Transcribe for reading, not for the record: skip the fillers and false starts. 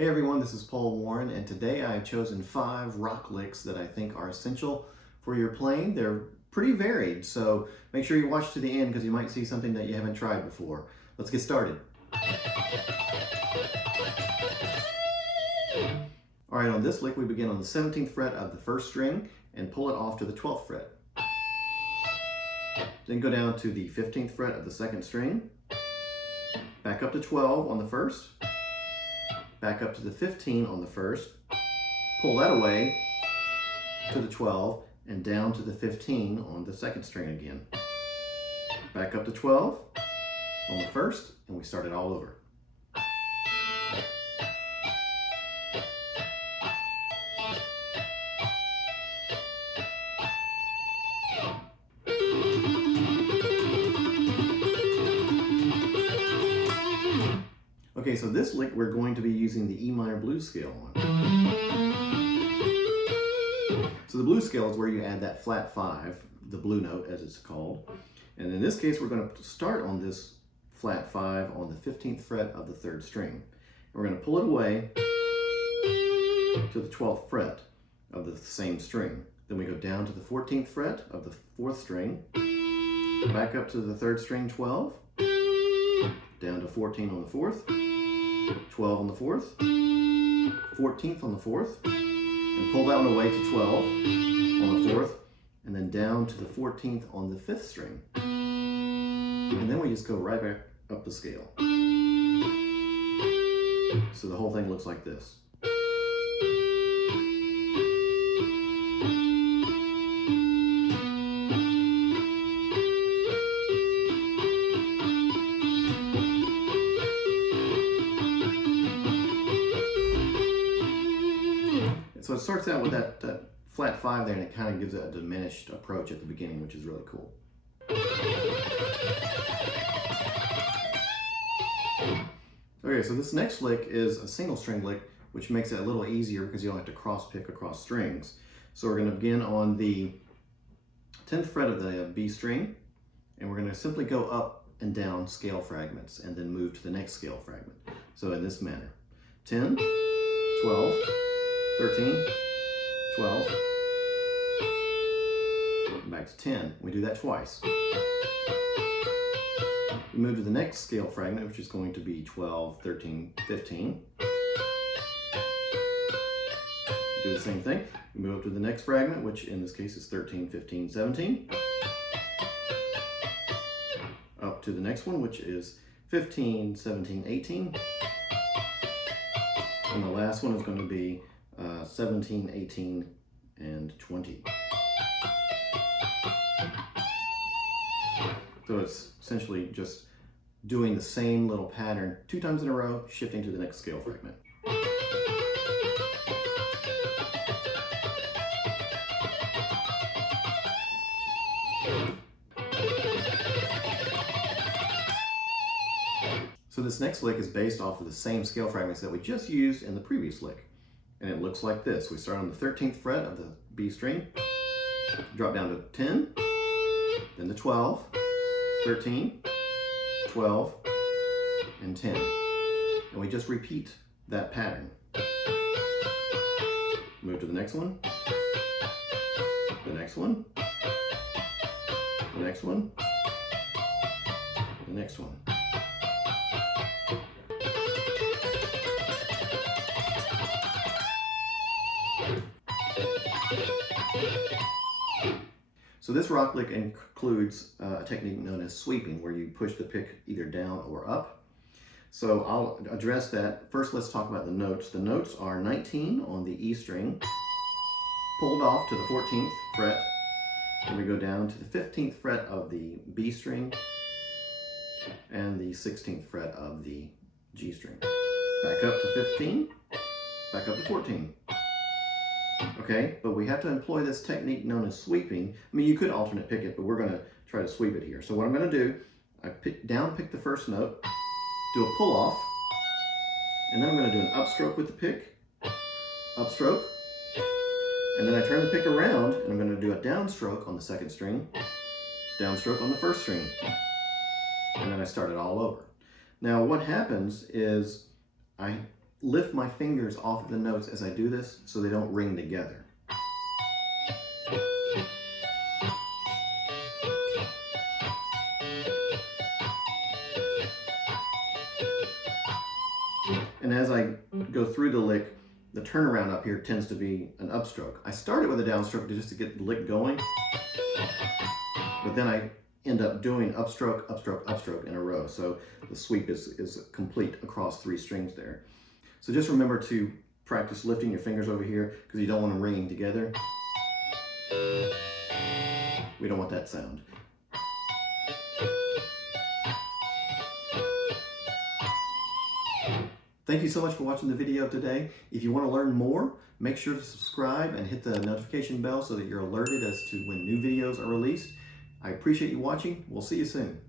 Hey everyone, this is Paul Warren, and today I have chosen 5 rock licks that I think are essential for your playing. They're pretty varied, so make sure you watch to the end because you might see something that you haven't tried before. Let's get started. Alright, on this lick we begin on the 17th fret of the 1st string and pull it off to the 12th fret. Then go down to the 15th fret of the 2nd string, back up to 12 on the 1st, back up to the 15 on the 1st, pull that away to the 12 and down to the 15 on the 2nd string again. Back up to 12 on the 1st, and we start it all over. Okay, so this lick we're going to be using the E minor blues scale on. So the blues scale is where you add that flat 5, the blue note as it's called. And in this case we're going to start on this flat 5 on the 15th fret of the 3rd string. And we're going to pull it away to the 12th fret of the same string. Then we go down to the 14th fret of the 4th string, back up to the 3rd string 12, down to 14 on the 4th, 12 on the 4th, 14th on the 4th, and pull that one away to 12 on the 4th, and then down to the 14th on the 5th string. And then we just go right back up the scale. So the whole thing looks like this. So it starts out with that flat 5 there, and it kind of gives it a diminished approach at the beginning, which is really cool. Okay, so this next lick is a single string lick, which makes it a little easier because you don't have to cross pick across strings. So we're going to begin on the 10th fret of the B string, and we're going to simply go up and down scale fragments and then move to the next scale fragment. So in this manner: 10, 12, 13, 12, back to 10. We do that twice. We move to the next scale fragment, which is going to be 12, 13, 15. Do the same thing. We move up to the next fragment, which in this case is 13, 15, 17. Up to the next one, which is 15, 17, 18. And the last one is going to be 17, 18, and 20. So it's essentially just doing the same little pattern 2 times in a row, shifting to the next scale fragment. So this next lick is based off of the same scale fragments that we just used in the previous lick. And it looks like this. We start on the 13th fret of the B string, drop down to 10, then to 12, 13, 12, and 10. And we just repeat that pattern. Move to the next one, the next one, the next one, the next one. So this rock lick includes a technique known as sweeping, where you push the pick either down or up. So I'll address that. First, let's talk about the notes. The notes are 19 on the E string, pulled off to the 14th fret. Then we go down to the 15th fret of the B string and the 16th fret of the G string. Back up to 15, back up to 14. Okay, but we have to employ this technique known as sweeping. I mean, you could alternate pick it, but we're going to try to sweep it here. So what I'm going to do, I down pick the first note, do a pull off, and then I'm going to do an upstroke with the pick, upstroke, and then I turn the pick around, and I'm going to do a downstroke on the 2nd string, downstroke on the 1st string, and then I start it all over. Now what happens is I lift my fingers off of the notes as I do this so they don't ring together. And as I go through the lick, the turnaround up here tends to be an upstroke. I started with a downstroke just to get the lick going, but then I end up doing upstroke, upstroke, upstroke in a row. So the sweep is complete across 3 strings there. So just remember to practice lifting your fingers over here because you don't want them ringing together. We don't want that sound. Thank you so much for watching the video today. If you want to learn more, make sure to subscribe and hit the notification bell so that you're alerted as to when new videos are released. I appreciate you watching. We'll see you soon.